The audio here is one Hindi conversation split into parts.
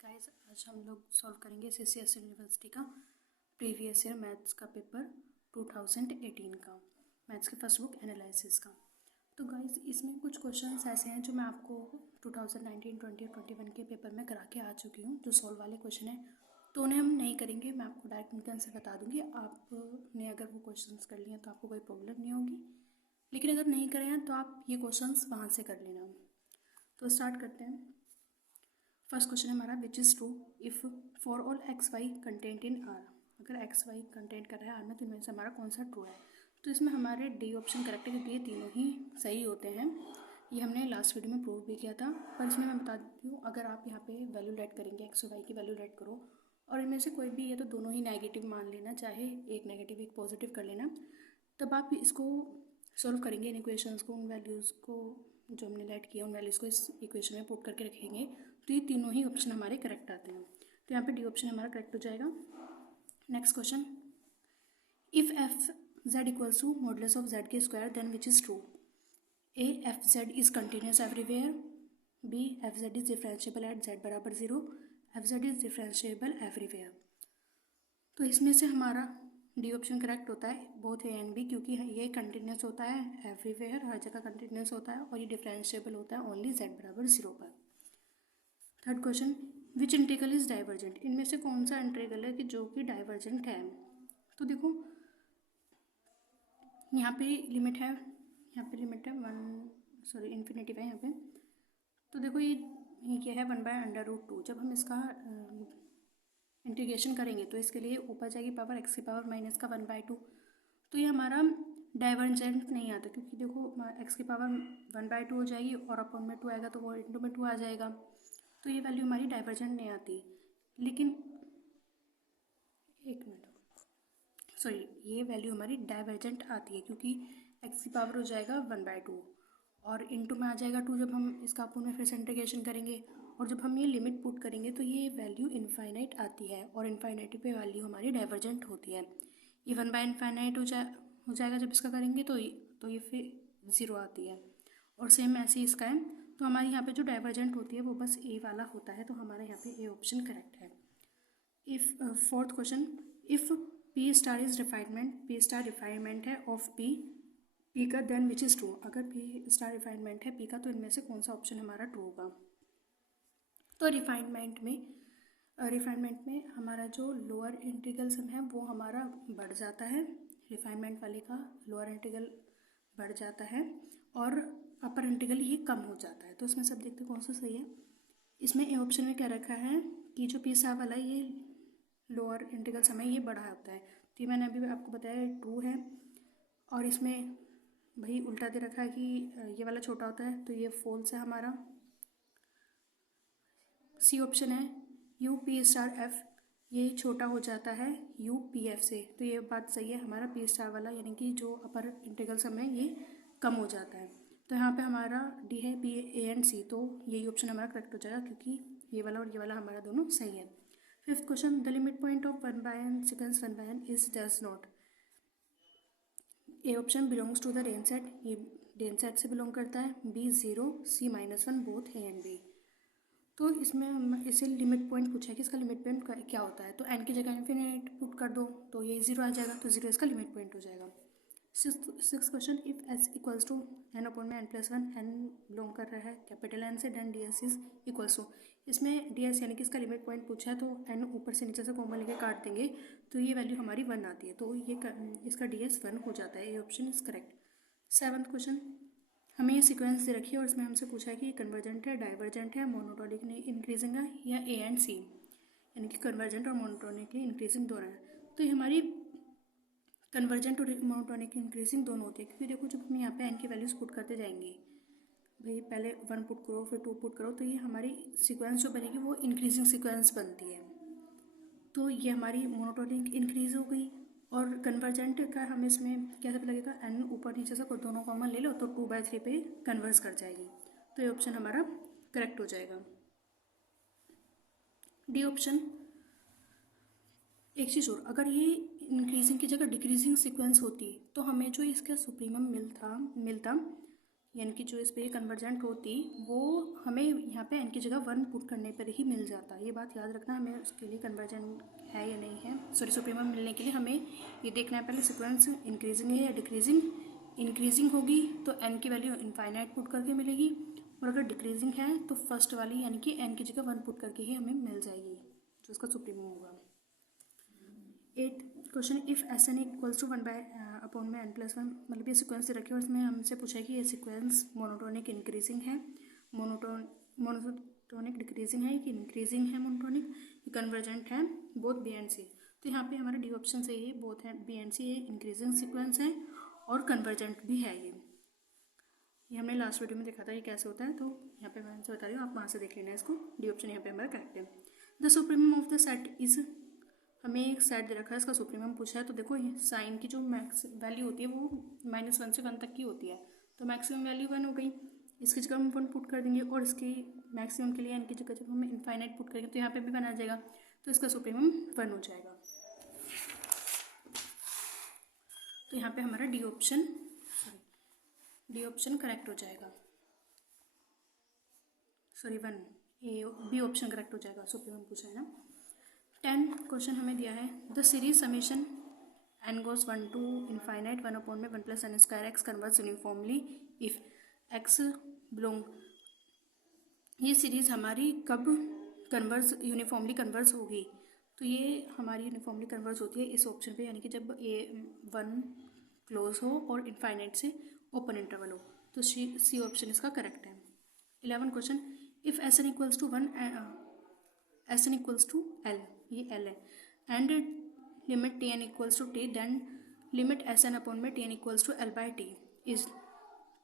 गाइस, आज हम लोग सॉल्व करेंगे CCS यूनिवर्सिटी का प्रीवियस ईयर मैथ्स का पेपर 2018 का मैथ्स के फर्स्ट बुक एनालिसिस का। तो गाइस, इसमें कुछ क्वेश्चंस ऐसे हैं जो मैं आपको 2019, 20 और 21 के पेपर में करा के आ चुकी हूँ, जो सॉल्व वाले क्वेश्चन हैं। तो उन्हें हम नहीं करेंगे, मैं आपको डायरेक्ट उनके आंसर बता दूँगी। आपने अगर वो क्वेश्चन कर लिए तो आपको कोई प्रॉब्लम नहीं होगी, लेकिन अगर नहीं करे हैं तो आप ये क्वेश्चन वहाँ से कर लेना। तो स्टार्ट करते हैं। फर्स्ट क्वेश्चन है हमारा, which is true if for all x y content in R. अगर एक्स वाई कंटेंट कर रहा है आर में तो इनमें से हमारा कौन सा ट्रू है। तो इसमें हमारे डी ऑप्शन करेक्ट है, क्योंकि ये तीनों ही सही होते हैं। ये हमने लास्ट वीडियो में प्रूव भी किया था, पर इसमें मैं बता देती हूँ, अगर आप यहाँ पे वैल्यू लेट करेंगे, एक्स और वाई की वैल्यू लेट करो और इनमें से कोई भी है तो दोनों ही नेगेटिव मान लेना, चाहे एक नेगेटिव एक पॉजिटिव कर लेना। तब आप इसको सॉल्व करेंगे, इन इक्वेशंस को, उन वैल्यूज़ को जो हमने लेट किया उन वैल्यूज़ को इस इक्वेशन में पुट करके रखेंगे, तो ये तीनों ही ऑप्शन हमारे करेक्ट आते हैं। तो यहाँ पे डी ऑप्शन हमारा करेक्ट हो जाएगा। Next question, if F Z equals to modulus of Z के square then which is true. A, F Z is continuous everywhere. B, F Z is differentiable at Z बराबर 0। F Z is differentiable everywhere. तो इसमें से हमारा डी ऑप्शन करेक्ट होता है, बोथ ए एंड बी, क्योंकि ये कंटिन्यूस होता है एवरीवेयर, हर जगह कंटिन्यूस होता है, और ये डिफरेंशिएबल होता है ओनली जेड बराबर 0 पर। Third question, which integral is divergent. इनमें से कौन सा इंटीग्रल है कि जो कि डाइवर्जेंट है। तो देखो यहाँ पे लिमिट है, इन्फिनिटिव है यहाँ पे। तो देखो ये है 1/√2। जब हम इसका इंटीग्रेशन करेंगे तो इसके लिए ऊपर जाएगी पावर एक्स की पावर माइनस का 1/2। तो ये हमारा डाइवर्जेंट नहीं आता, क्योंकि देखो एक्स की पावर 1/2 हो जाएगी और अपॉन में 2 आएगा तो वो इंटू में 2 आ जाएगा, तो ये वैल्यू हमारी डाइवर्जेंट नहीं आती। लेकिन ये वैल्यू हमारी डाइवर्जेंट आती है, क्योंकि एक्स की पावर हो जाएगा 1/2 और इंटू में आ जाएगा 2 जब हम इसका अपॉन में फिर से इंटीग्रेशन करेंगे, और जब हम ये लिमिट पुट करेंगे तो ये वैल्यू इनफाइनाइट आती है, और इनफाइनाइट पे वैल्यू हमारी डाइवर्जेंट होती है। ये 1/इनफाइनाइट हो जाएगा जब इसका करेंगे तो ये फिर 0 आती है। और सेम ऐसे ही इसका है, तो हमारे यहाँ पे जो डाइवर्जेंट होती है वो बस ए वाला होता है, तो हमारे यहाँ पे ए ऑप्शन करेक्ट है। If fourth question, if P star is refinement, P star refinement है ऑफ पी का, देन विच इज़ ट्रू। अगर पी स्टार रिफाइनमेंट है पी का तो इनमें से कौन सा ऑप्शन हमारा ट्रू होगा। तो रिफाइनमेंट में हमारा जो लोअर इंटीग्रल सम है वो हमारा बढ़ जाता है, रिफाइनमेंट वाले का लोअर इंटीग्रल बढ़ जाता है और अपर इंटीग्रल ये कम हो जाता है। तो इसमें सब देखते कौन सा सही है। इसमें ए ऑप्शन में क्या रखा है कि जो पी स्टार वाला ये लोअर इंटीग्रल सम है ये बड़ा होता है, तो ये मैंने अभी आपको बताया ट्रू है। और इसमें भाई उल्टा दे रखा है कि ये वाला छोटा होता है, तो ये फॉल्स है हमारा। सी ऑप्शन है यू पी स्टार एफ, ये छोटा हो जाता है यू पी एफ से, तो ये बात सही है। हमारा पी स्टार वाला यानी कि जो अपर इंटीग्रल सम है ये कम हो जाता है। तो यहाँ पे हमारा डी है, बी, ए एंड सी, तो यही ऑप्शन हमारा करेक्ट हो जाएगा, क्योंकि ये वाला और ये वाला हमारा दोनों सही है। Fifth question, the limit point of 1/n sequence 1/n is does not. A option belongs to the range set, ये रेंज सेट से बिलोंग करता है। B 0, C -1, both A and B. तो इसमें हम इसे लिमिट पॉइंट पूछा है कि इसका लिमिट पॉइंट क्या होता है, तो एन की जगह इन्फिनिट पुट कर दो तो ये 0 आ जाएगा, तो 0 इसका लिमिट पॉइंट हो जाएगा। Six question, if S equals to n upon में n+1, एन बिलोंग कर रहा है कैपिटल एन से, then D S is equals to. इसमें डी एस यानी कि इसका लिमिट पॉइंट पूछा है, तो एन ऊपर से नीचे से कॉमन लेके काट देंगे तो ये वैल्यू हमारी 1 आती है, तो ये इसका डी एस 1 हो जाता है। ये option is correct. Seventh question, हमें ये सीक्वेंस दे रखी है और इसमें हमसे पूछा है कि कन्वर्जेंट है, डाइवर्जेंट है, मोनोटोनिक इंक्रीजिंग है, या ए एंड सी, यानी कि कन्वर्जेंट और मोनोटोनिक इंक्रीजिंग दोनों है। तो ये हमारी कन्वर्जेंट और मोनोटोनिक इंक्रीजिंग दोनों होती है, क्योंकि देखो जब हम यहाँ पे एन की वैल्यूज पुट करते जाएंगे, भाई पहले 1 पुट करो फिर 2 पुट करो, तो ये हमारी सीक्वेंस जो बनेगी वो इंक्रीजिंग सीक्वेंस बनती है। तो ये हमारी मोनोटोनिक इंक्रीज हो गई। और कन्वर्जेंट का हमें इसमें कैसे पता लगेगा, एन ऊपर नीचे से दोनों कॉमन ले लो तो 2/3 पे कन्वर्स कर जाएगी, तो ये ऑप्शन हमारा करेक्ट हो जाएगा। डी ऑप्शन, एक चीज़ और, अगर ये इंक्रीजिंग की जगह डिक्रीजिंग सीक्वेंस होती तो हमें जो इसका सुप्रीमम मिलता यानी कि जो इस पर कन्वर्जेंट होती वो हमें यहाँ पे n की जगह 1 पुट करने पर ही मिल जाता। ये बात याद रखना, हमें उसके लिए कन्वर्जेंट है या नहीं है, सॉरी सुप्रीमम मिलने के लिए हमें ये देखना है पहले सीक्वेंस इंक्रीजिंग है या डिक्रीजिंग। इंक्रीजिंग होगी तो n की वैल्यू इनफाइनाइट पुट करके मिलेगी, और अगर डिक्रीजिंग है तो फर्स्ट वाली यानी कि n की जगह 1 पुट करके ही हमें मिल जाएगी, जो उसका सुप्रीमम होगा। 8 question, if S N equals to 1/n + 1, मतलब ये सिक्वेंस दे रखे और इसमें हमसे पूछा है कि ये सिक्वेंस मोनोटोनिक इंक्रीजिंग है, मोनोटोनिक डिक्रीजिंग है कि इंक्रीजिंग है, मोनोटोनिक कन्वर्जेंट है, बोथ बी एंड सी। तो यहाँ पे हमारा डी ऑप्शन सही है, बोथ है बी एंड सी, ये इंक्रीजिंग सिक्वेंस है और कन्वर्जेंट भी है। ये हमने लास्ट वीडियो में देखा था ये कैसे होता है, तो यहाँ पे मैं आपसे बता रही हूँ, आप वहाँ से देख लेना है इसको। डी ऑप्शन यहाँ पे हमारा करेक्ट है। The supremum of the set is, हमें एक सेट दे रखा है, इसका सुप्रीमम पूछा है, तो देखो साइन की जो मैक्स वैल्यू होती है वो -1 से 1 तक की होती है, तो मैक्सिमम वैल्यू 1 हो गई, इसकी जगह हम 1 पुट कर देंगे, और इसकी मैक्सिमम के लिए n की जगह जब हम इनफाइनाइट पुट करेंगे तो यहाँ पे भी 1 आ जाएगा, तो इसका सुप्रीमम 1 हो जाएगा। तो यहाँ पे हमारा डी ऑप्शन करेक्ट हो जाएगा, सॉरी 1, बी ऑप्शन करेक्ट हो जाएगा, सुप्रीमम पूछा है ना। 10 क्वेश्चन हमें दिया है, the series summation n goes 1 to infinite 1/(1 + n² x converse uniformly if x belong, ये सीरीज़ हमारी कब कन्वर्स यूनिफॉर्मली कन्वर्स होगी, तो ये हमारी यूनिफॉर्मली कन्वर्स होती है इस ऑप्शन पे, यानी कि जब ए 1 क्लोज हो और इनफाइनाइट से ओपन इंटरवल हो, तो सी ऑप्शन इसका करेक्ट है। 11 question, if S N equals to 1, S N equals to L, ये एल है, and limit T N equals to T, then limit S N upon में T N equals to L T is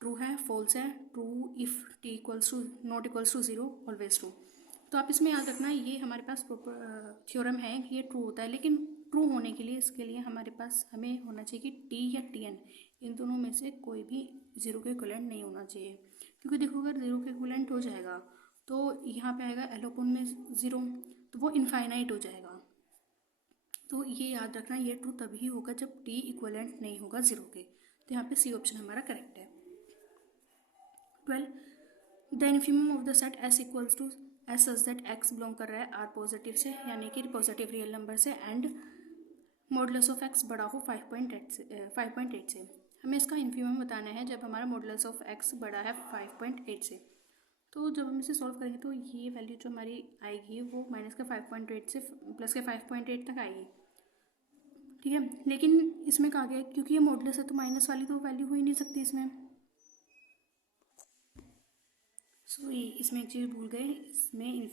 true है, फॉल्स है, true if T equals to not equals to 0, always true. तो आप इसमें याद रखना, ये हमारे पास थ्योरम है कि ये ट्रू होता है, लेकिन ट्रू होने के लिए इसके लिए हमारे पास हमें होना चाहिए कि टी या टी एन, इन दोनों में से कोई भी 0 के इक्विवेलेंट नहीं होना चाहिए, क्योंकि देखो अगर 0 के इक्विवेलेंट हो जाएगा तो यहाँ पे आएगा एल अपॉन में 0, तो वो इनफाइनाइट हो जाएगा। तो ये याद रखना, ये ट्रू तभी होगा जब टी इक्विवेलेंट नहीं होगा 0 के, तो यहाँ पे सी ऑप्शन हमारा करेक्ट है। 12, the infimum of the set S equals to S such that x belong कर रहा है आर पॉजिटिव से, यानी कि पॉजिटिव रियल नंबर से, एंड मॉडुलस ऑफ एक्स बड़ा हो 5.8 से। हमें इसका इन्फीमम बताना है जब हमारा मॉडुलस ऑफ एक्स बड़ा है 5.8 से। तो जब हम इसे सॉल्व करेंगे तो ये वैल्यू जो हमारी आएगी वो -5.8 से +5.8 तक आएगी, ठीक है। लेकिन इसमें कहा गया क्योंकि ये मॉडुलस है तो माइनस वाली तो वैल्यू हो ही नहीं सकती इसमें, इसमें एक चीज़ भूल गए, इसमें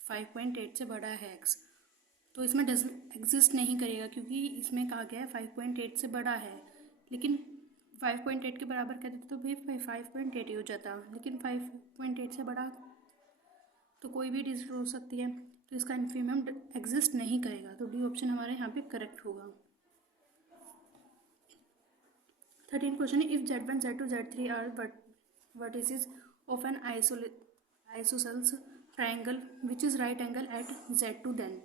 5.8 से बड़ा है x, तो इसमें एग्जिस्ट नहीं करेगा, क्योंकि इसमें कहा गया है 5.8 से बड़ा है, लेकिन 5.8 के बराबर कहते तो भाई 5.8 ही हो जाता, लेकिन 5.8 से बड़ा तो कोई भी डिजिट हो सकती है, तो इसका इन्फीमम एग्जिस्ट नहीं करेगा, तो डी ऑप्शन हमारे यहाँ पे करेक्ट होगा। 13 question, if Z1, Z2, Z3 are vertices of an isosceles triangle which is right angle at Z2, then,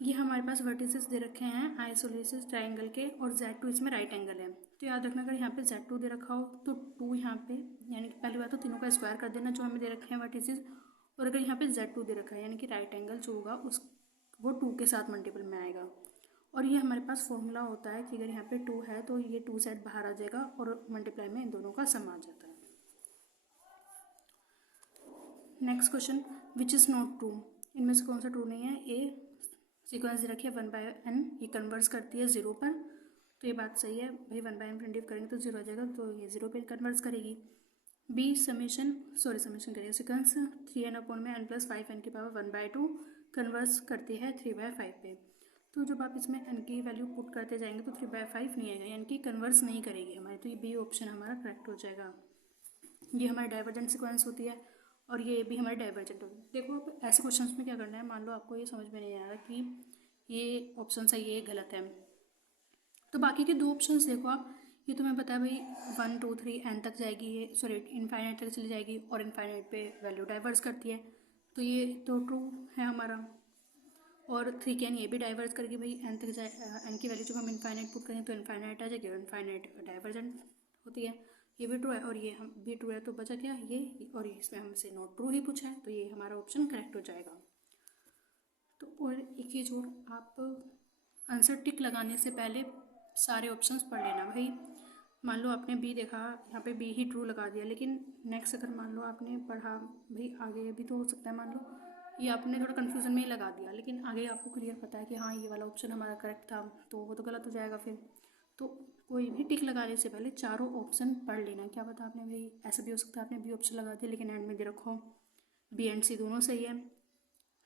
ये हमारे पास वर्टिसेस दे रखे हैं आइसोलेसिस ट्राइंगल के, और Z2 इसमें राइट एंगल है, तो याद रखना अगर यहाँ पे Z2 दे रखा हो तो 2 यहाँ पे, यानी कि पहली बात तो तीनों का स्क्वायर कर देना जो हमें दे रखे हैं वर्टिसेस, और अगर यहाँ पे Z2 दे रखा है यानी कि राइट एंगल जो होगा उस वो 2 के साथ मल्टीपल में आएगा, और ये हमारे पास फॉर्मूला होता है कि अगर यहाँ पे 2 है तो ये 2 सेट बाहर आ जाएगा और मल्टीप्लाई में इन दोनों का सम आ जाता है। Next question, which is not true, इनमें से कौन सा ट्रू नहीं है। ए सीक्वेंस दे रखी है 1/n, ये कन्वर्स करती है 0 पर, तो ये बात सही है भाई, 1/n प्रिंटिव करेंगे तो 0 आ जाएगा, तो ये 0 पे कन्वर्स करेगी। बी समेशन करेगा सीक्वेंस 3n अपॉन में n + 5n की पावर 1/2 कन्वर्स करती है 3/5 पे, तो जब आप इसमें n की वैल्यू पुट करते जाएंगे तो 3/5 नहीं आएगा, यानी कि कन्वर्स नहीं करेगी हमारे, तो ये बी ऑप्शन हमारा करेक्ट हो जाएगा। ये हमारी डाइवर्जेंट सीक्वेंस होती है और ये भी हमारे डाइवर्जेंट होती है। देखो अब ऐसे क्वेश्चंस में क्या करना है, मान लो आपको ये समझ में नहीं आ रहा कि ये ऑप्शन सही है गलत है, तो बाकी के 2 ऑप्शंस देखो आप, ये तुम्हें पता है भाई 1 2 3 n तक जाएगी, ये सॉरी इनफाइनाइट तक चली जाएगी और इनफाइनाइट पे वैल्यू डाइवर्स करती है, तो ये तो ट्रू है हमारा, और 3 के n ये भी डाइवर्स करेगी भाई, n तक जाए n की वैल्यू जब हम इनफाइनाइट पुट करें तो इनफाइनाइट आ जाएगी, और इनफाइनाइट डाइवर्जेंट होती है, ये भी ट्रू है और ये हम भी ट्रू है, तो बचा क्या ये, और इसमें हमसे नॉट ट्रू ही पूछा है, तो ये हमारा ऑप्शन करेक्ट हो जाएगा। तो और एक चीज़ और, आप आंसर टिक लगाने से पहले सारे ऑप्शंस पढ़ लेना भाई। मान लो आपने बी देखा, यहाँ पे बी ही ट्रू लगा दिया, लेकिन नेक्स्ट अगर मान लो आपने पढ़ा भाई आगे भी तो हो सकता है, मान लो ये आपने थोड़ा कन्फ्यूजन में ही लगा दिया, लेकिन आगे आपको क्लियर पता है कि हाँ ये वाला ऑप्शन हमारा करेक्ट था, तो वो तो गलत हो जाएगा फिर। तो कोई भी टिक लगाने से पहले चारों ऑप्शन पढ़ लेना। क्या पता आपने भाई ऐसा भी हो सकता है आपने बी ऑप्शन लगा दिया लेकिन एंड में दे रखो बी एंड सी दोनों सही है,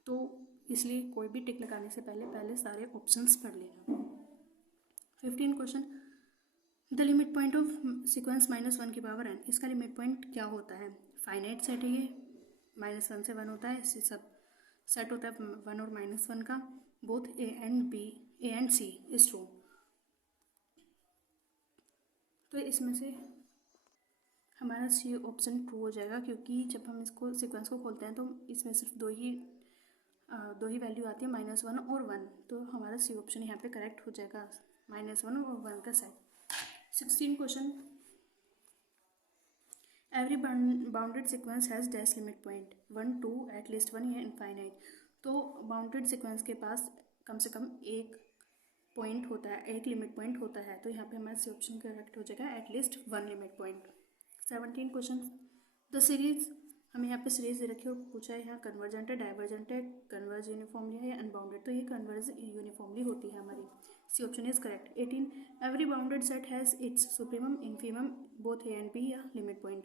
तो इसलिए कोई भी टिक लगाने से पहले सारे ऑप्शंस पढ़ लेना। 15 question, the limit point of sequence -1 की पावर n, इसका लिमिट पॉइंट क्या होता है? फाइनाइट सेट है ये, -1 से 1 होता है, इससे सब सेट होता है 1 और -1 का, both A and C is true. तो इसमें से हमारा सी ऑप्शन ट्रू हो जाएगा, क्योंकि जब हम इसको सीक्वेंस को खोलते हैं तो इसमें सिर्फ दो ही वैल्यू आती है, -1 और 1, तो हमारा सी ऑप्शन यहाँ पे करेक्ट हो जाएगा, -1 और 1 का set. 16 question, every bounded sequence has dash limit point 1, 2, at least 1 या इनफाइनाइट। तो बाउंडेड सीक्वेंस के पास कम से कम एक पॉइंट होता है, एक लिमिट पॉइंट होता है, तो यहाँ पे हमारा सी ऑप्शन करेक्ट हो जाएगा, at least 1 limit point. 17 question, the series, हमें यहाँ पे सीरीज दे रखी है और पूछा है यहाँ कन्वर्जेंट है, डाइवर्जेंट है, कन्वर्ज यूनिफॉर्मली है या अनबाउंडेड, तो ये कन्वर्ज यूनिफॉर्मली होती है हमारी, C option is correct. 18, every bounded set has its supremum infimum both A and B या लिमिट पॉइंट।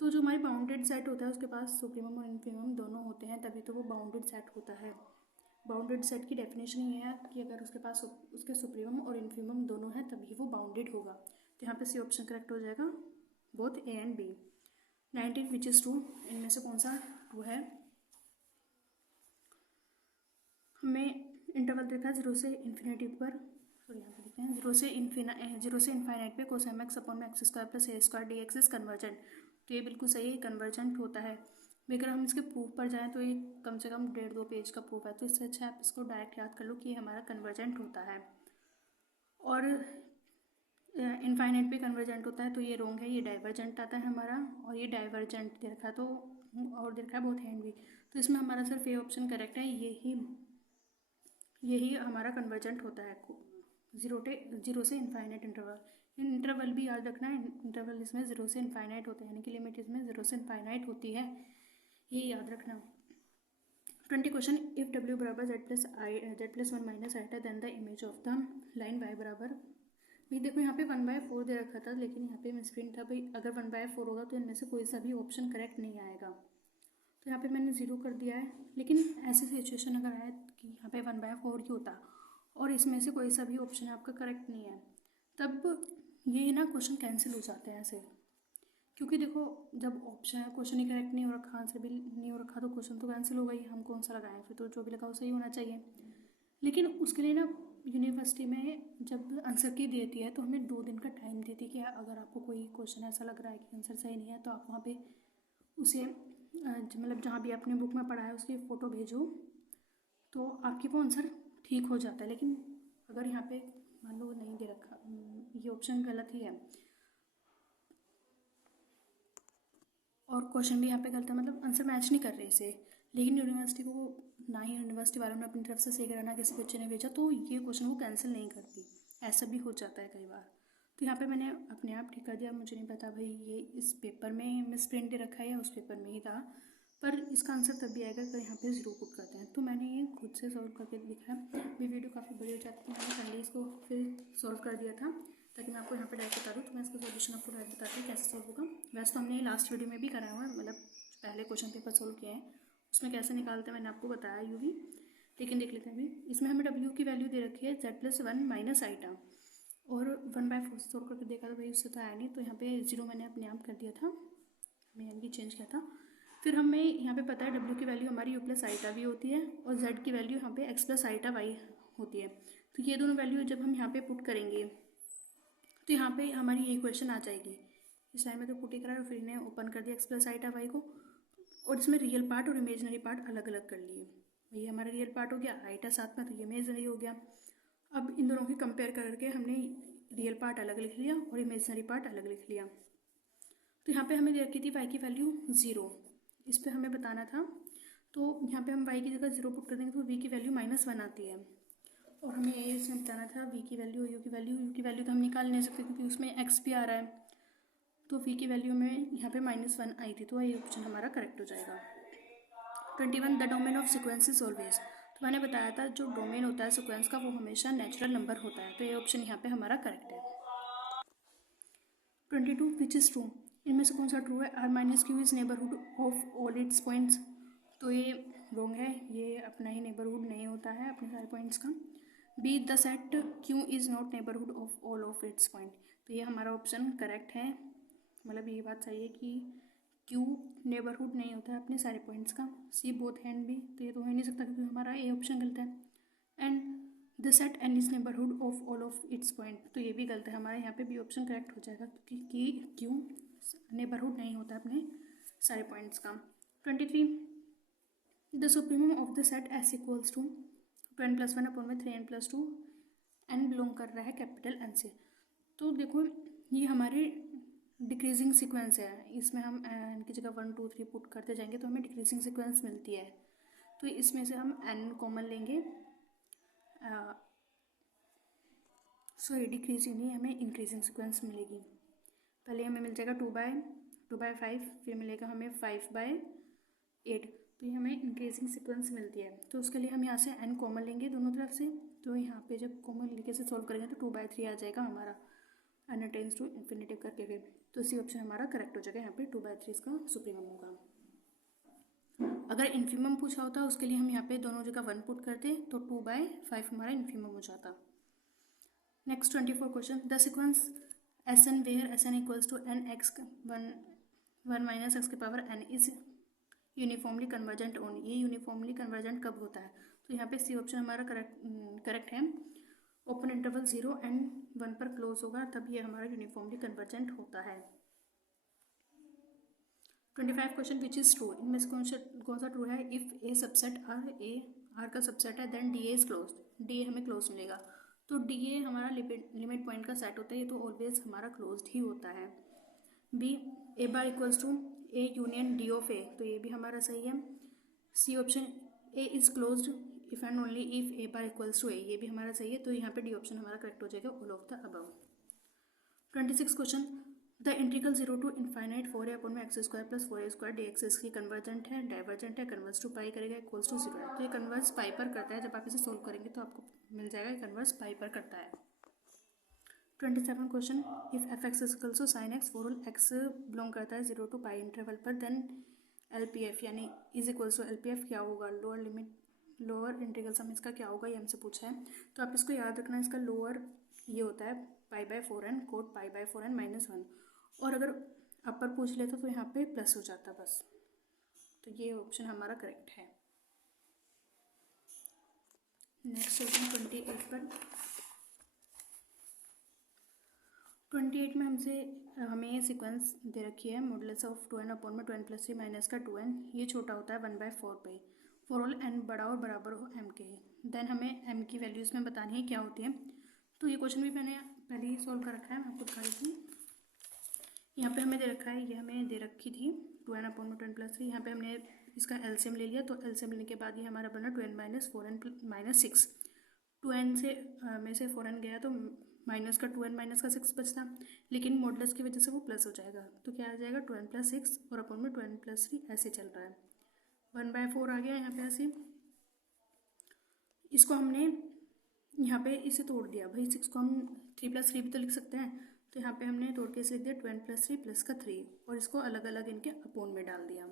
तो जो हमारी बाउंडेड सेट होता है उसके पास सुप्रीमम और इनफीमम दोनों होते हैं, तभी तो वो बाउंडेड सेट होता है। बाउंडेड सेट की डेफिनेशन ये है कि अगर उसके पास उसके सुप्रीमम और इनफीमम दोनों हैं तभी वो बाउंडेड होगा, तो यहाँ पे सी ऑप्शन करेक्ट हो जाएगा, both A and B. 19, which is true, इनमें से कौन सा ट्रू है? हमें इंटरवल देखा है 0 से इन्फिनिटी पर, सॉरी यहाँ पे देखते हैं 0 से इन्फाइनाइट पे कोस mx अपॉन में x square plus A square D x is convergent, तो ये बिल्कुल सही है, कन्वर्जेंट होता है। अगर हम इसके प्रूफ पर जाएँ तो ये कम से कम 1.5-2 पेज का प्रूफ है, तो इससे अच्छा आप इसको डायरेक्ट याद कर लो कि ये हमारा कन्वर्जेंट होता है। और इनफाइनाइट पे कन्वर्जेंट होता है, तो ये रॉन्ग है, ये डाइवर्जेंट आता है हमारा, और ये डाइवर्जेंट दे रखा है, तो और दे रखा है बोथ हैंड भी, तो इसमें हमारा सिर्फ ये ऑप्शन करेक्ट है, यही हमारा कन्वर्जेंट होता है। 0 से इनफाइनाइट इंटरवल भी याद रखना है, इंटरवल इसमें 0 से इनफाइनाइट होता है, यानी कि लिमिट इसमें 0 से इनफाइनाइट होती है, ये याद रखना। 20 क्वेश्चन, इफ w बराबर z+1 minus iota then the image of the line y बराबर, भाई देखो यहाँ पे 1/4 दे रखा था, लेकिन यहाँ पे मिसप्रिंट था भाई, अगर 1/4 होगा तो इनमें से कोई सा भी ऑप्शन करेक्ट नहीं आएगा, तो यहाँ पे मैंने 0 कर दिया है। लेकिन ऐसी सिचुएशन अगर आए कि यहाँ पे 1/4 ही होता और इसमें से कोई सा भी ऑप्शन आपका करेक्ट नहीं है, तब ये ना क्वेश्चन कैंसिल हो जाते हैं ऐसे, क्योंकि देखो जब क्वेश्चन ही करेक्ट नहीं हो रखा, आंसर भी नहीं हो रखा, तो क्वेश्चन तो कैंसिल हो गई, हम कौन सा लगाएं फिर, तो जो भी लगा वो सही होना चाहिए। लेकिन उसके लिए ना यूनिवर्सिटी में जब आंसर की देती है तो हमें 2 दिन का टाइम देती है कि अगर आपको कोई क्वेश्चन ऐसा लग रहा है कि आंसर सही नहीं है, तो आप वहाँ पे उसे मतलब जहाँ भी आपने बुक में पढ़ा है उसकी फ़ोटो भेजो, तो आपकी वो आंसर ठीक हो जाता है। लेकिन अगर यहाँ पे मान लो नहीं दे रखा, ये ऑप्शन गलत ही है और क्वेश्चन भी यहाँ पे गलत है, मतलब आंसर मैच नहीं कर रहे इसे, लेकिन यूनिवर्सिटी को ना ही यूनिवर्सिटी वालों ने अपनी तरफ से सही कराना, किसी बच्चे ने भेजा तो ये क्वेश्चन वो कैंसिल नहीं करती, ऐसा भी हो जाता है कई बार। तो यहाँ पे मैंने अपने आप ठीक कर दिया, मुझे नहीं पता भाई ये इस पेपर में मिस प्रिंट दे रखा है या उस पेपर में ही था, पर इसका आंसर तब भी आएगा अगर यहाँ पे 0 पुट करते हैं। तो मैंने ये खुद से सॉल्व करके लिखा है, ये वीडियो काफ़ी बड़ी हो जाती है, मैंने पहले इसको फिर सॉल्व कर दिया था ताकि मैं आपको यहाँ पे डायरेक्ट बता दूँ, तो मैं इसका सॉल्यूशन आपको डायरेक्ट बताती हूँ कैसे सॉल्व होगा। वैसे तो हमने लास्ट वीडियो में भी कराया हुआ है, मतलब पहले क्वेश्चन पेपर सोल्व किए हैं, उसमें कैसे निकालते हैं मैंने आपको बताया यूँ ही, लेकिन देख लेते हैं अभी। इसमें हमें w की वैल्यू दे रखी है z+1 माइनस आइटा, और 1/4 से सोल्व करके देखा तो भाई उससे तो आया नहीं, तो यहाँ पे 0 मैंने अपने आप कर दिया था, मैं यानी कि चेंज किया था। फिर हमें यहाँ पे पता है w की वैल्यू हमारी u+ आइटा भी होती है और z की वैल्यू यहाँ पे x+ आइटा y होती है, तो ये दोनों वैल्यू जब हम यहाँ पे पुट करेंगे तो यहाँ पे हमारी ये इक्वेशन आ जाएगी। इस टाइम में तो पुट ही करा और फिर इन्हें ओपन कर दिया x+ आइटा y को, और इसमें रियल पार्ट और इमेजनरी पार्ट अलग अलग कर लिए, ये हमारा रियल पार्ट हो गया, आइटा साथ में, तो ये इमेजनरी हो गया। अब इन दोनों की कंपेयर करके हमने रियल पार्ट अलग लिख लिया और इमेजनरी पार्ट अलग लिख लिया। तो यहाँ पे हमें दे रखी थी y की वैल्यू 0, इस पर हमें बताना था। तो यहाँ पे हम y की जगह 0 पुट कर देंगे तो v की वैल्यू -1 आती है। और हमें ये इसमें बताना था v की वैल्यू, u की वैल्यू तो हम निकाल नहीं सकते क्योंकि उसमें x भी आ रहा है। तो v की वैल्यू में यहाँ पे -1 आई थी, तो ये ऑप्शन हमारा करेक्ट हो जाएगा। 21 the domain of sequence is always. तो मैंने बताया था जो डोमेन होता है सिक्वेंस का वो हमेशा नेचुरल नंबर होता है, तो ये ऑप्शन यहाँ पे हमारा करेक्ट है। 22 विच इज़ ट्रू, इनमें से कौन सा ट्रू है? r minus Q is neighbourhood of all it's points. तो ये रॉन्ग है, ये अपना ही नेबरहुड नहीं होता है अपने सारे पॉइंट्स का। Be the set Q is not neighbourhood of all of its point. तो ये हमारा ऑप्शन करेक्ट है, मतलब ये बात सही है कि क्यू नेबरहुड नहीं होता है अपने सारे पॉइंट्स का। सी बोथ हैंड भी, तो ये तो हो ही नहीं सकता क्योंकि हमारा ए ऑप्शन गलत है। And the set N is neighbourhood of all of its point, तो ये भी गलत है हमारे, यहाँ पे भी ऑप्शन करेक्ट हो जाएगा क्योंकि क्यू नेबरहुड नहीं होता अपने सारे पॉइंट्स का। 23 the supremum of the set S equals to 2n + 1 upon में 3n + 2, एन बिलोंग कर रहा है कैपिटल एन से। तो देखो ये हमारे डिक्रीजिंग सीक्वेंस है, इसमें हम एन की जगह 1 2 3 पुट करते जाएंगे तो हमें डिक्रीजिंग सीक्वेंस मिलती है। तो इसमें से हम एन कॉमन लेंगे, सॉरी डिक्रीजिंग नहीं, हमें इंक्रीजिंग सीक्वेंस मिलेगी। पहले हमें मिल जाएगा 2/5, फिर मिलेगा हमें 5/8, तो ये हमें इंक्रीजिंग सीक्वेंस मिलती है। तो उसके लिए हम यहाँ से n कॉमन लेंगे दोनों तरफ से, तो यहाँ पे जब कॉमन लेके से सॉल्व करेंगे तो 2/3 आ जाएगा हमारा, n टेंस टू इन्फिनिटिव करके फिर, तो इसी ऑप्शन हमारा करेक्ट हो जाएगा। यहाँ पे 2/3 इसका सुप्रीमम होगा। अगर इन्फीमम पूछा होता उसके लिए हम यहाँ पे दोनों जगह 1 पुट करते तो 2/5 हमारा इन्फीमम हो जाता। Next 24 question the sequence Sn where Sn equals to n x 1 - x की power n is uniformly convergent on. ये यूनिफॉर्मली कन्वर्जेंट कब होता है? तो यहाँ पे सी ऑप्शन हमारा करेक्ट है। ओपन इंटरवल 0 एंड 1 पर क्लोज होगा तब ये हमारा यूनिफॉर्मली कन्वर्जेंट होता है। 25 क्वेश्चन विच इज़ ट्रू, इनमें से कौन सा ट्रू है? इफ़ ए सबसेट आर का सबसेट है then D A is close, D A हमें क्लोज मिलेगा। तो डी ए हमारा लिमिट पॉइंट का सेट होता है, ये तो ऑलवेज हमारा क्लोज्ड ही होता है। B A bar equals to A union D of A, तो ये भी हमारा सही है। C option A is closed if and only if A bar equals to A, ये भी हमारा सही है, तो यहाँ पे डी ऑप्शन हमारा करेक्ट हो जाएगा all of the above. 26 question the integral 0 to ∞ 4a upon में x² + 4a² dx इसकी कन्वर्जेंट है, डाइवर्जेंट है, कन्वर्स टू पाई करेगा इक्वल्स टू 0 है। तो ये कन्वर्स पाई पर करता है, जब आप इसे सोल्व करेंगे तो आपको मिल जाएगा कन्वर्स पाई पर करता है। 27 question if f(x) = sin x for x belong करता है 0 to पाई इंटरवल पर देन LPF यानी इज इक्वल्स टू LPF क्या होगा? लोअर इंटीग्रल सम इसका क्या होगा, ये हमसे पूछा है। तो आप इसको याद रखना, इसका लोअर ये होता है π/4n कोट π/4n -1, और अगर अपर पूछ लेता तो यहाँ पे प्लस हो जाता बस। तो ये ऑप्शन हमारा करेक्ट है। नेक्स्ट क्वेश्चन 28 पर। 28 में हमें ये सीक्वेंस दे रखी है मॉडुलस ऑफ 2n अपॉन में 2n + 3 माइनस का 2n, ये छोटा होता है 1/4 पे फॉर ऑल n बड़ा और बराबर हो m के। देन हमें m की वैल्यूज़ में बतानी है क्या होती है। तो ये क्वेश्चन भी मैंने पहले ही सॉल्व कर रखा है, मैं आपको दिखा रही थी। यहाँ पे हमें दे रखा है, ये हमें दे रखी थी 2n अपॉन में 2n + 3, यहाँ पे हमने इसका एलसीएम ले लिया, तो एलसीएम लेने के बाद ये हमारा बना 2n - 4n - 6। 2n से में से 4n गया तो माइनस का 2n - का 6 बचता, लेकिन मॉडुलस की वजह से वो प्लस हो जाएगा, तो क्या आ जाएगा 2n + 6 और अपॉन में 2n + 3 ऐसे चल रहा है, 1/4 आ गया यहाँ पे ऐसे। इसको हमने यहाँ पे इसे तोड़ दिया, भाई 6 को हम 3 + 3 भी तो लिख सकते हैं, तो यहाँ पे हमने तोड़ के इसे लिख दिया 2n + 3 + का 3 और इसको अलग अलग इनके अपॉन में डाल दिया।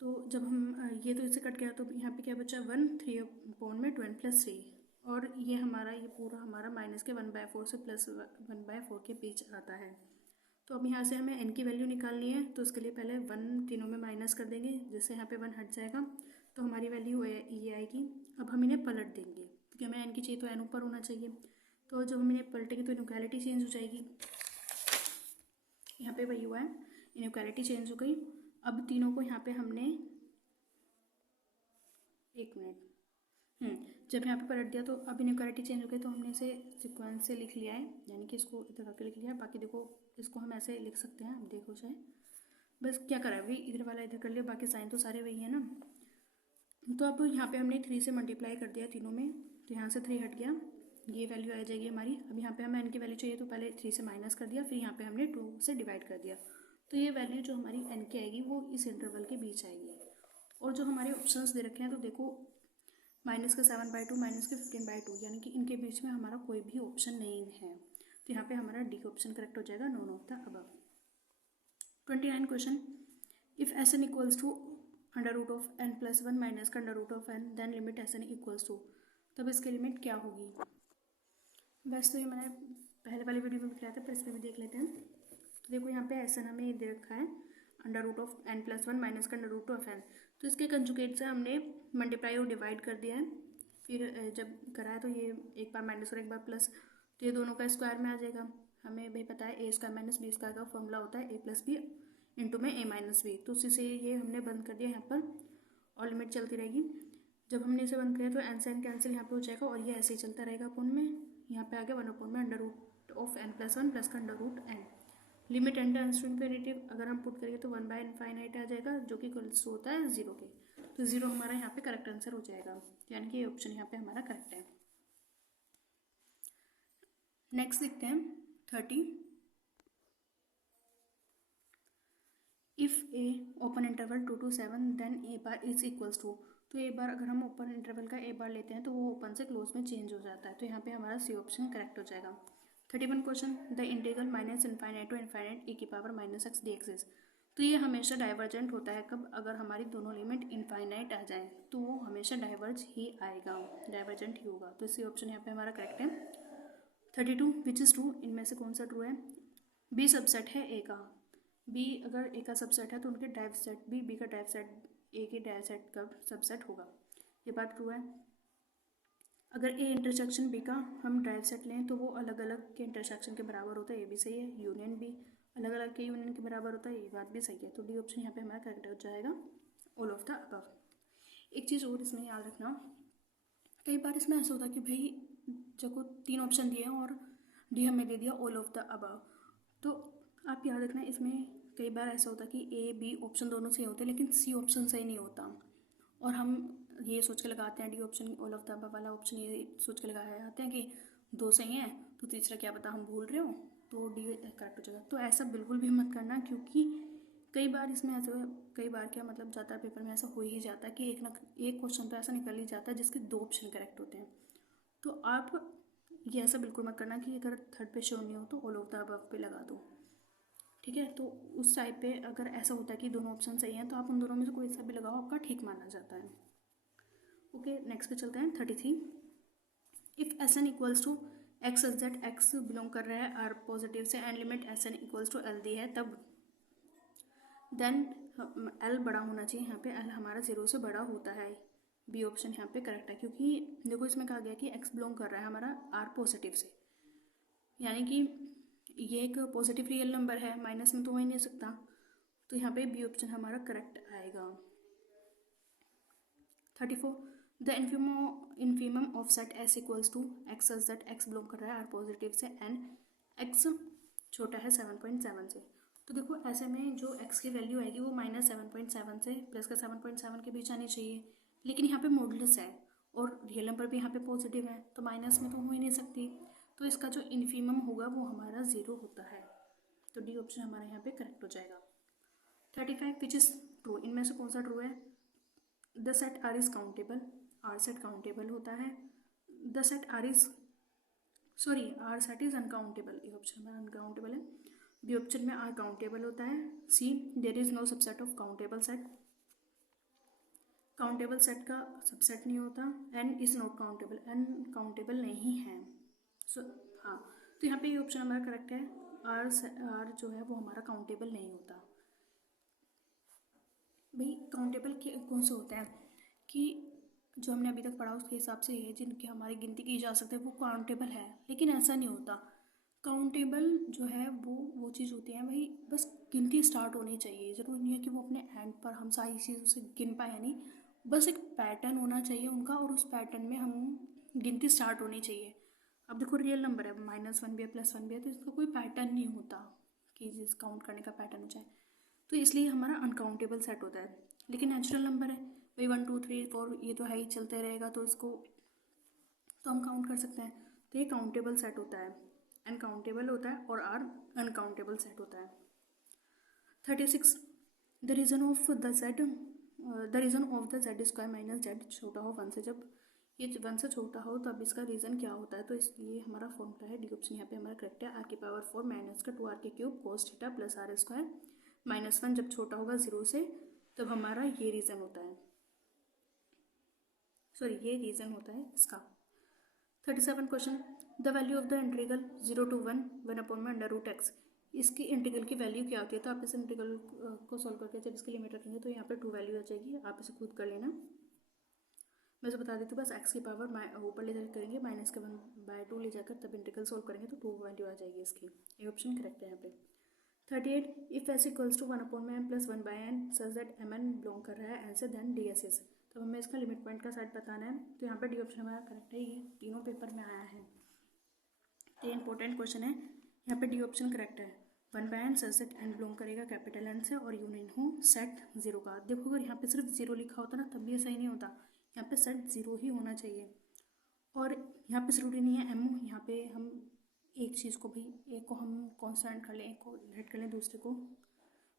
तो जब हम ये तो इसे कट गया तो यहाँ पे क्या बचा 1 3 अपॉन में 2n + 3, और ये पूरा हमारा माइनस के 1/4 से प्लस 1/4 के बीच आता है। तो अब यहाँ से हमें n की वैल्यू निकालनी है, तो उसके लिए पहले 1 तीनों में माइनस कर देंगे, जिससे यहाँ पे 1 हट जाएगा, तो हमारी वैल्यू ये आएगी। अब हम इन्हें पलट देंगे क्योंकि हमें n की चाहिए तो n ऊपर होना चाहिए, तो जब हम इन्हें पलटेंगे तो इनइक्वालिटी चेंज हो जाएगी। यहाँ पे वही हुआ है, इनइक्वालिटी चेंज हो गई। अब तीनों को यहाँ पे हमने 1 मिनट जब यहाँ पे पलट दिया तो अब इनइक्वालिटी चेंज हो गई, तो हमने इसे सीक्वेंस से लिख लिया है, यानी कि इसको इधर करके लिख लिया है। बाकी देखो इसको हम ऐसे लिख सकते हैं, अब देखो चाहे बस क्या करा है, वही इधर वाला इधर कर लिया, बाकी साइन तो सारे वही है ना। तो अब यहाँ पे हमने 3 से मल्टीप्लाई कर दिया तीनों में, तो यहाँ से 3 हट गया, ये वैल्यू आ जाएगी हमारी। अब यहाँ पे हमें एन की वैल्यू चाहिए, तो पहले 3 से माइनस कर दिया, फिर यहाँ पे हमने 2 से डिवाइड कर दिया, तो ये वैल्यू जो हमारी एन की आएगी वो इस इंटरवल के बीच आएगी। और जो हमारे ऑप्शंस दे रखे हैं, तो देखो माइनस का 7/2, माइनस के 15/2, यानी कि इनके बीच में हमारा कोई भी ऑप्शन नहीं है, तो यहाँ पे हमारा डी ऑप्शन करेक्ट हो जाएगा, none of the above. 29 question, if S N equals to √n+1 minus का √n, then limit S N equals to, तब इसकी लिमिट क्या होगी। वैसे तो ये मैंने पहले वाली वीडियो में भी किया था, पर इसमें भी देख लेते हैं। तो देखो यहाँ पे एस एन हमें ये दे रखा है √n+1 माइनस का √n, तो इसके कंजुगेट से हमने मल्टीप्लाई और डिवाइड कर दिया है, फिर जब करा है तो ये एक बार माइनस और एक बार प्लस, तो ये दोनों का स्क्वायर में आ जाएगा। हमें भाई पता है a² - b² का फॉर्मूला होता है a+b इंटू में a-b, तो उसी से ये हमने बंद कर दिया यहाँ पर, और लिमिट चलती रहेगी। जब हमने इसे बंद किया तो n से n कैंसिल यहाँ पे हो जाएगा, और ये ऐसे ही चलता रहेगा अपन में। यहाँ पे आ गया 1/√n+1 प्लस का √n, limit n tends to infinity, अगर हम पुट करेंगे तो 1/∞ आ जाएगा, जो कि इक्वल्स होता है 0 के, तो 0 हमारा यहाँ पे करेक्ट आंसर हो जाएगा, यानी कि ये ऑप्शन यहाँ पे हमारा करेक्ट है। नेक्स्ट देखते हैं 30, if A open interval 2 to 7 then A bar is equals to, तो ए बार अगर हम ओपन इंटरवल का ए बार लेते हैं तो वो ओपन से क्लोज में चेंज हो जाता है, तो यहाँ पे हमारा सी ऑप्शन करेक्ट हो जाएगा। 31 question, the integral -∞ to ∞ e⁻⁻x dx, तो ये हमेशा डाइवर्जेंट होता है कब, अगर हमारी दोनों लिमिट इनफाइनाइट आ जाए तो वो हमेशा डाइवर्ज ही आएगा, डाइवर्जेंट ही होगा, तो सी ऑप्शन यहाँ पे हमारा करेक्ट है। 32, विच इज़ ट्रू, इनमें से कौन सा ट्रू है। बी सबसेट है ए का, बी अगर ए का सबसेट है तो उनके डाइव सेट भी बी का डाइव सेट ए के डाइव सेट का सबसेट होगा, ये बात ट्रू है। अगर ए इंटरसेक्शन बी का हम डाइव सेट लें तो वो अलग अलग के इंटरसेक्शन के बराबर होता है, ये भी सही है। यूनियन भी अलग अलग के यूनियन के बराबर होता है, ये बात भी सही है, तो डी ऑप्शन यहाँ पे हमारा करेक्ट हो जाएगा, ऑल ऑफ द अबव। एक चीज़ और इसमें याद रखना, कई बार इसमें ऐसा होता है कि भाई जब 3 ऑप्शन दिए हैं और डी हमें दे दिया ऑल ऑफ द अबव, तो आप याद रखना इसमें कई बार ऐसा होता है कि ए बी ऑप्शन दोनों सही होते हैं लेकिन सी ऑप्शन सही नहीं होता, और हम ये सोच के लगाते हैं D option all of the above वाला ऑप्शन ये सोच के लगाए आते हैं कि 2 सही हैं, तो तीसरा क्या पता हम भूल रहे हो, तो डी करेक्ट हो जाएगा। तो ऐसा बिल्कुल भी मत करना, क्योंकि कई बार इसमें ऐसा, कई बार क्या मतलब ज़्यादातर पेपर में ऐसा हो ही जाता है कि एक क्वेश्चन तो ऐसा निकल ही जाता है जिसके 2 ऑप्शन करेक्ट होते हैं, तो आप ये ऐसा बिल्कुल मत करना कि अगर थर्ड पे शो नहीं हो तो ऑल ऑफ द अबव पे लगा दो, ठीक है। तो उस टाइप पे अगर ऐसा होता है कि दोनों ऑप्शन सही हैं तो आप उन दोनों में से कोई सा भी लगाओ, आपका ठीक माना जाता है। ओके, नेक्स्ट पे चलते हैं 33, if S N equals to x S Z, x belong कर रहा है आर पॉजिटिव से and limit S N equals to L दी है, तब देन एल बड़ा होना चाहिए, यहाँ पे एल हमारा 0 से बड़ा होता है, बी ऑप्शन यहाँ पे करेक्ट है, क्योंकि देखो इसमें कहा गया कि एक्स बिलोंग कर रहा है हमारा आर पॉजिटिव से, यानी कि ये एक पॉजिटिव रियल नंबर है, माइनस में तो हो ही नहीं सकता, तो यहाँ पे बी ऑप्शन हमारा करेक्ट आएगा। 34, the infimum of set S equals to x S Z, x belong कर रहा है आर पॉजिटिव से एंड एक्स छोटा है 7.7 से, तो देखो ऐसे में जो एक्स की वैल्यू आएगी वो -7.7 से प्लस का 7.7 के बीच आनी चाहिए, लेकिन यहाँ पे मॉडुलस है और रियल नंबर भी यहाँ पे पॉजिटिव है, तो माइनस में तो हो ही नहीं सकती, तो इसका जो इन्फीमम होगा वो हमारा 0 होता है, तो डी ऑप्शन हमारा यहाँ पे करेक्ट हो जाएगा। 35, विच इज़ ट्रू, इनमें से कौन सा ट्रू है। The set R is countable, R set countable होता है। The set R is R set is uncountable, ये ऑप्शन हमारा अनकाउंटेबल है। बी ऑप्शन में आर काउंटेबल होता है। C, there is no subset of countable set, countable set का सबसेट नहीं होता। N is not countable, N countable नहीं है, हाँ, तो यहाँ पे ये ऑप्शन हमारा करेक्ट है, आर जो है वो हमारा काउंटेबल नहीं होता। भाई काउंटेबल कौन से होता है कि जो हमने अभी तक पढ़ा उसके हिसाब से ये जिनकी हमारी गिनती की जा सकती है वो काउंटेबल है, लेकिन ऐसा नहीं होता। काउंटेबल जो है वो चीज़ होती है भाई, बस गिनती स्टार्ट होनी चाहिए, ज़रूरी नहीं है कि वो अपने एंड पर हम सारी चीज़ों से गिन पाए, यानी बस एक पैटर्न होना चाहिए उनका, और उस पैटर्न में हम गिनती स्टार्ट होनी चाहिए। अब देखो रियल नंबर है, -1 भी है +1 भी है, तो इसका कोई पैटर्न नहीं होता कि जिस काउंट करने का पैटर्न हो जाए, तो इसलिए हमारा अनकाउंटेबल सेट होता है। लेकिन नेचुरल नंबर है भाई, 1 2 3 4 ये तो है ही, चलते रहेगा, तो इसको तो हम काउंट कर सकते हैं। तो ये काउंटेबल सेट होता है, अनकाउंटेबल होता है, और आर अनकाउंटेबल सेट होता है। 36 the reason of the Z square minus Z छोटा हो 1 से, जब ये 1 से छोटा हो तब इसका रीज़न क्या होता है, तो इसलिए हमारा फॉर्मूला है, डी ऑप्शन यहाँ पे हमारा करेक्ट है, r⁴ माइनस का 2r³ cos theta plus r² -1 जब छोटा होगा 0 से, तब हमारा ये रीज़न होता है, सॉरी ये रीज़न होता है इसका। 37 question, the value of the integral 0 to 1 1/√x, इसकी इंटीग्रल की वैल्यू क्या होती है। तो आप इस इंटीग्रल को सॉल्व करके जब इसकी लिमिट रखेंगे तो यहाँ पे 2 वैल्यू आ जाएगी, आप इसे खुद कर लेना, मैं तो बता देती हूँ। बस x की पावर ऊपर ले जाकर करेंगे, -1/2 ले जाकर तब इंटीग्रल सॉल्व करेंगे तो 2 वैल्यू आ जाएगी इसकी, ये ऑप्शन करेक्ट है यहाँ पे। 38 if s equals to 1/m + 1/n such that mn belong कर रहा है n से, देन ds इज, तो हमें इसका लिमिट पॉइंट का सेट बताना है, तो यहाँ पे डी ऑप्शन हमारा करेक्ट है, ये तीनों पेपर में आया है, तो ये इंपॉर्टेंट क्वेश्चन है, यहाँ पे डी ऑप्शन करेक्ट है। 1/n such that n belong करेगा कैपिटल N से और यूनियन हो सेट 0 का। देखो अगर यहाँ पे सिर्फ 0 लिखा होता ना तब भी ये सही नहीं होता, यहाँ पे सेट 0 ही होना चाहिए, और यहाँ पे जरूरी नहीं है m, यहाँ पे हम एक चीज़ को भी, एक को हम कॉन्स्टेंट कर लें, एक को लेट कर लें, दूसरे को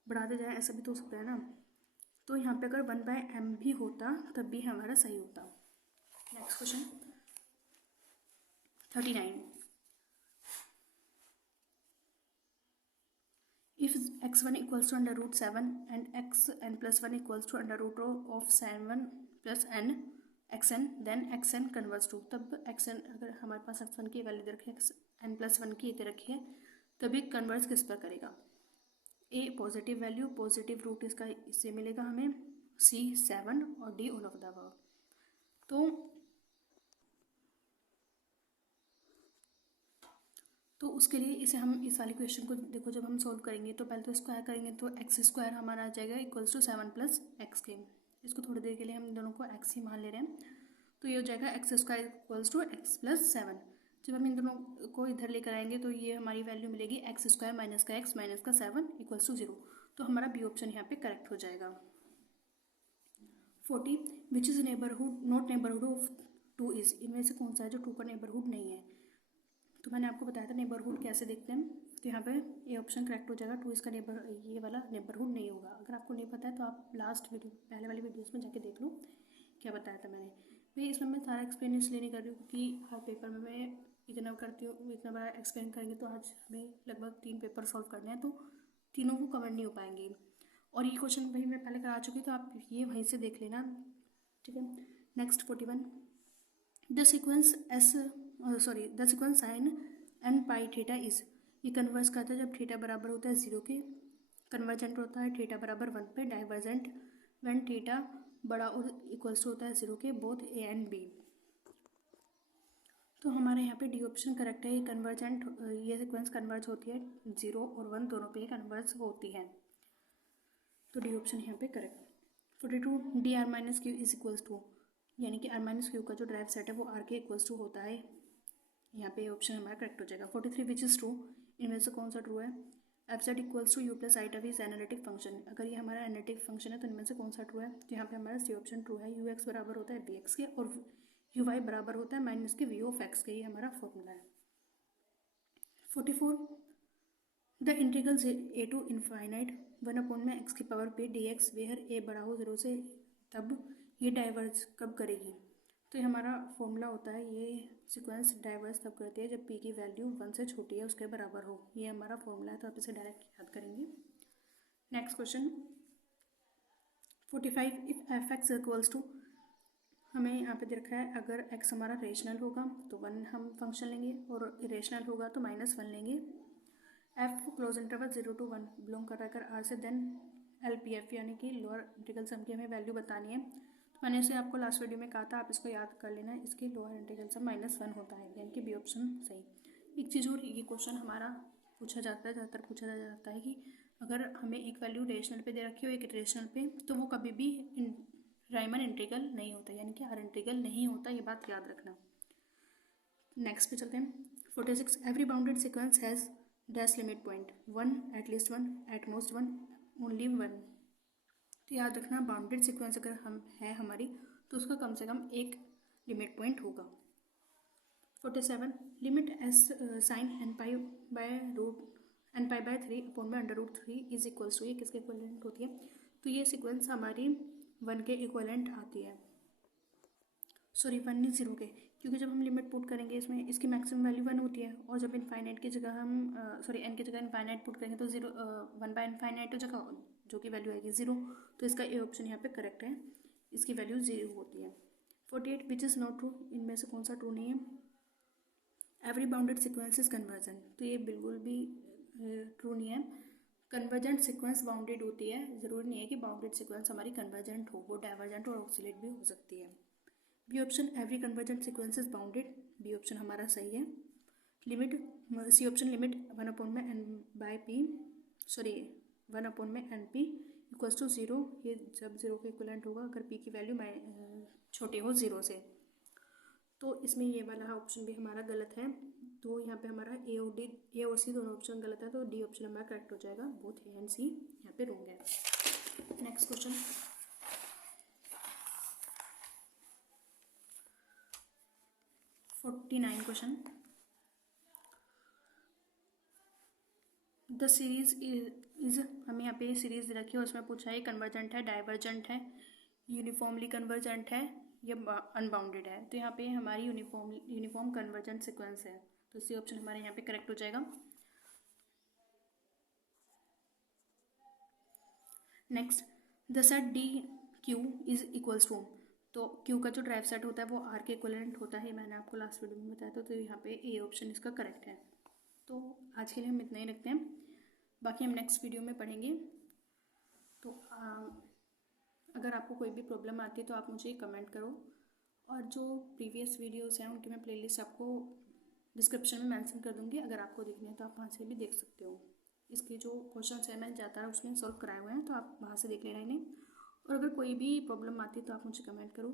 बढ़ाते जाए, ऐसा भी तो हो सकता है ना, तो यहाँ पे अगर 1/m भी होता तब भी हमारा सही होता। Next question 39 if x1 equals to √7 and xn plus 1 equals to √7 plus n xn, then xn converges to, तब xn अगर हमारे पास x1 की वैल्यू दे रखी है, n + 1 की दे रखी है, तभी कन्वर्स किस पर करेगा। ए पॉजिटिव वैल्यू, पॉजिटिव रूट इसका इससे मिलेगा हमें, सी 7 और D all of the above. तो उसके लिए इसे हम इस वाली क्वेश्चन को देखो, जब हम सॉल्व करेंगे तो पहले तो स्क्वायर करेंगे, तो x² हमारा आ जाएगा इक्वल्स टू 7 + x के, इसको थोड़ी देर के लिए हम दोनों को x ही मान ले रहे हैं, तो ये हो जाएगा x² इक्वल्स टू x + 7। जब हम इन दोनों को इधर लेकर आएंगे तो ये हमारी वैल्यू मिलेगी x² माइनस का x माइनस का 7 इक्वल्स टू 0, तो हमारा बी ऑप्शन यहाँ पे करेक्ट हो जाएगा। 40 which is neighbourhood not neighbourhood of 2 is, इनमें से कौन सा है जो 2 का नेबरहुड नहीं है। तो मैंने आपको बताया था नेबरहुड कैसे देखते हैं, तो यहाँ पे ये ऑप्शन करेक्ट हो जाएगा, 2 इसका ये वाला नेबरहुड नहीं होगा। अगर आपको नहीं पता है तो आप लास्ट वीडियो पहले वाली वीडियोस में जाके देख लो क्या बताया था मैंने। भाई इसमें मैं सारा एक्सप्लेन इसलिए नहीं कर रही हूँ क्योंकि हर पेपर में मैं इतना करती हूँ, इतना बड़ा एक्सप्लेन करेंगे तो आज हमें लगभग 3 पेपर सॉल्व करने हैं, तो तीनों को कवर नहीं हो पाएंगे, और ये क्वेश्चन भाई मैं पहले करा चुकी, तो आप ये वहीं से देख लेना, ठीक है। Next 41 the sequence sine n pi theta is, ये कन्वर्स करता है जब थीटा बराबर होता है 0 के, कन्वर्जेंट होता है थीटा बराबर 1 पे, डाइवर्जेंट व्हेन थीटा बड़ा और इक्वल्स होता है 0 के बोथ a एंड b। तो हमारे यहाँ पे डी ऑप्शन करेक्ट है, ये कन्वर्जेंट, ये सीक्वेंस कन्वर्ज होती है 0 और 1 दोनों पे कन्वर्स होती है, तो डी ऑप्शन यहाँ पे correct. 42 D r minus Q is equals to, यानी कि r माइनस क्यू का जो ड्राइव सेट है वो r के इक्वल्स टू होता है, यहाँ पे ऑप्शन हमारा करेक्ट हो जाएगा। 43 विच इज़ ट्रू, इनमें से कौन सा ट्रू है। f z equals to u plus I is analytic function, अगर ये हमारा एनालिटिक फंक्शन है तो इनमें से कौन सा ट्रू है, तो यहाँ पे हमारा सी ऑप्शन ट्रू है, u x बराबर होता है v x के और u y बराबर होता है माइनस के v ऑफ x के, ये हमारा फॉर्मूला है। 44 the integral a to infinite 1/x की पावर पे dx वेयर a बड़ा हो 0 से, तब ये डाइवर्ज कब करेगी। तो ये हमारा फॉर्मूला होता है, ये सीक्वेंस डाइवर्स तब करती है जब p की वैल्यू 1 से छोटी है उसके बराबर हो, ये हमारा फॉर्मूला है, तो आप इसे डायरेक्ट याद करेंगे। Next question 45 if f(x) equals to, हमें यहाँ पे दे रखा है अगर x हमारा रेशनल होगा तो 1 हम फंक्शन लेंगे और इरेशनल होगा तो -1 लेंगे। f close interval 0 to 1 belong कर रहा है अगर r से, देन LPF यानी कि लोअर इंटीग्रल सम की हमें वैल्यू बतानी है, मैंने इसे आपको लास्ट वीडियो में कहा था, आप इसको याद कर लेना, इसके लोअर इंटीग्रल सम -1 होता है, यानी कि बी ऑप्शन सही। एक चीज़ और, ये क्वेश्चन हमारा पूछा जाता है, ज़्यादातर पूछा जाता है कि अगर हमें एक वैल्यू रेशनल पे दे रखी हो एक इरेशनल पे, तो वो कभी भी राइमन इंटीग्रल नहीं होता, यानी कि हर इंटीग्रल नहीं होता, ये बात याद रखना। नेक्स्ट पे चलते हैं। 46 every bounded sequence has dash limit point, one, at least one, at most one, only one. तो याद रखना बाउंडेड सीक्वेंस अगर हम है हमारी तो उसका कम से कम एक लिमिट पॉइंट होगा। 47 limit S sine N pi by root N pi by 3 upon में under root 3 is equals to, ये किसके इक्वलेंट होती है? तो ये सीक्वेंस हमारी 1 के इक्वलेंट आती है, सॉरी 1 नहीं 0 के, क्योंकि जब हम लिमिट पुट करेंगे इसमें इसकी मैक्सिमम वैल्यू 1 होती है, और जब इनफाइनाइट की जगह हम सॉरी n की जगह इनफाइनाइट पुट करेंगे तो 0 1 बाय इनफाइनाइट हो जाएगा, जो कि वैल्यू आएगी 0। तो इसका ए ऑप्शन यहाँ पे करेक्ट है, इसकी वैल्यू 0 होती है। 48 विच इज़ नॉट ट्रू, इनमें से कौन सा ट्रू नहीं है? Every bounded sequence is convergent, तो ये बिल्कुल भी ट्रू नहीं है। कन्वर्जेंट सीक्वेंस बाउंडेड होती है, ज़रूरी नहीं है कि बाउंडेड सीक्वेंस हमारी कन्वर्जेंट हो, वो डाइवर्जेंट और ऑक्सीलेट भी हो सकती है। B option every convergent sequence is bounded, B option हमारा सही है। Limit C option limit 1 upon में N by P, sorry 1 upon में एन पी इक्वल्स टू 0, ये जब 0 के इक्वलेंट होगा अगर पी की वैल्यू छोटी हो 0 से। तो इसमें ये वाला ऑप्शन भी हमारा गलत है, तो यहाँ पे हमारा ए और सी दोनों ऑप्शन गलत है, तो डी ऑप्शन हमारा करेक्ट हो जाएगा, बोथ ए एंड सी यहाँ पे रोंग है। Next question 49 question, the series is हमें यहाँ पे सीरीज दे रखी है, उसमें पूछा है कन्वर्जेंट है, डाइवर्जेंट है, यूनिफॉर्मली कन्वर्जेंट है या अनबाउंडेड है। तो यहाँ पे हमारी यूनिफॉर्म कन्वर्जेंट सीक्वेंस है, तो सी ऑप्शन हमारे यहाँ पे करेक्ट हो जाएगा। Next the set D Q is equals to, तो क्यू का जो ड्राइव सेट होता है वो आर के इक्विवेलेंट होता है, मैंने आपको लास्ट वीडियो में बताया था, तो यहाँ पे ए ऑप्शन इसका करेक्ट है। तो आज के लिए हम इतना ही रखते हैं, बाकी हम नेक्स्ट वीडियो में पढ़ेंगे। तो अगर आपको कोई भी प्रॉब्लम आती है तो आप मुझे कमेंट करो, और जो प्रीवियस वीडियोस हैं उनकी मैं प्लेलिस्ट आपको डिस्क्रिप्शन में मेंशन कर दूँगी, अगर आपको देखनी है तो आप वहाँ से भी देख सकते हो। इसके जो क्वेश्चंस हैं मैंने ज़्यादा उसमें सॉल्व कराए हुए हैं, तो आप वहाँ से देख लेना इन्हें, और अगर कोई भी प्रॉब्लम आती है तो आप मुझे कमेंट करो।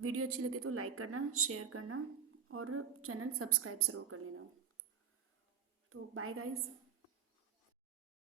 वीडियो अच्छी लगे तो लाइक करना, शेयर करना और चैनल सब्सक्राइब ज़रूर कर लेना। तो बाय गाइस।